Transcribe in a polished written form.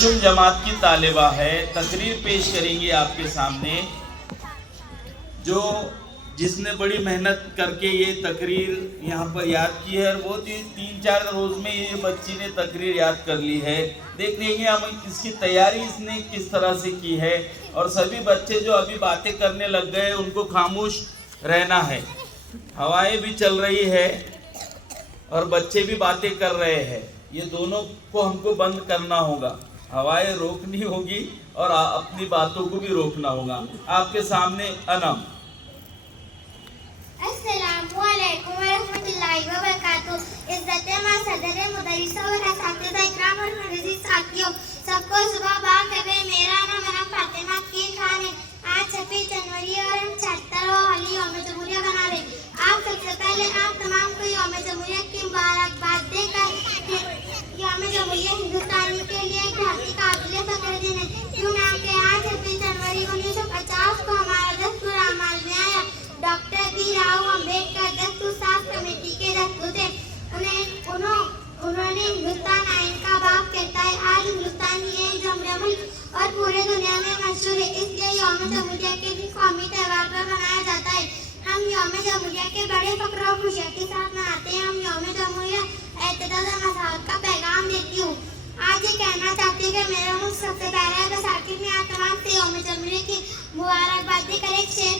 तबस्सुम जमात की तालिबा है, तकरीर पेश करेंगी आपके सामने। जो जिसने बड़ी मेहनत करके ये तकरीर यहाँ पर याद की है, और वो 3-4 रोज़ में ये बच्ची ने तकरीर याद कर ली है। देख लेंगे हम इसकी तैयारी इसने किस तरह से की है। और सभी बच्चे जो अभी बातें करने लग गए उनको खामोश रहना है। हवाएं भी चल रही है और बच्चे भी बातें कर रहे हैं, ये दोनों को हमको बंद करना होगा। हवाएं रोकनी होगी और अपनी बातों को भी रोकना होगा। आपके सामने अनम। अस्सलामुअलैकुम वरहमतुल्लाहि वबरकातुहू। इज़्ज़त-ए-मां सदर मुदर्रिसा और असातिज़ा इकराम और अज़ीज़ साथियों, सबको सुबह बाखैर। मेरा नाम फातिमा कीर खान है। आज 26 जनवरी और हम 76वां वाली यौम जमहूरिया मना रहे। आप सबसे पहले आप तमाम को यौम जमहूरिया की मुबारकबाद देकर, यौम जमहूरिया हिंदुस्तान के लिए एक बहुत काबिल फख्र दिन है, क्योंकि आज 26 जनवरी 1950 को हमारा दस्तूर अमल में आया। डॉक्टर भीमराव अम्बेडकर दस्तूर साफ कमेटी के दस्तूर थे। उन्होंने हिंदुस्तान आइन का बाप कहता है। आज हिंदुस्तान ही एक जमहूरिया मुल्क और पूरे दुनिया में मशहूर है, इसलिए यौम जमहूरिया के दिन कौमी त्यौहार पर मनाया जाता है। हम यौम जमहूरिया के बड़े फख्र और खुशियों के साथ मनाते हैं। हम यौम जमहूरिया एतदाल और मसावत का पैगाम देती हूँ। आज ये कहना चाहती हूँ कि मेरा मुल्क सबसे पहले बैसाखी में आप तमाम से यौम जमहूरिया की मुबारकबाद देकर एक शेर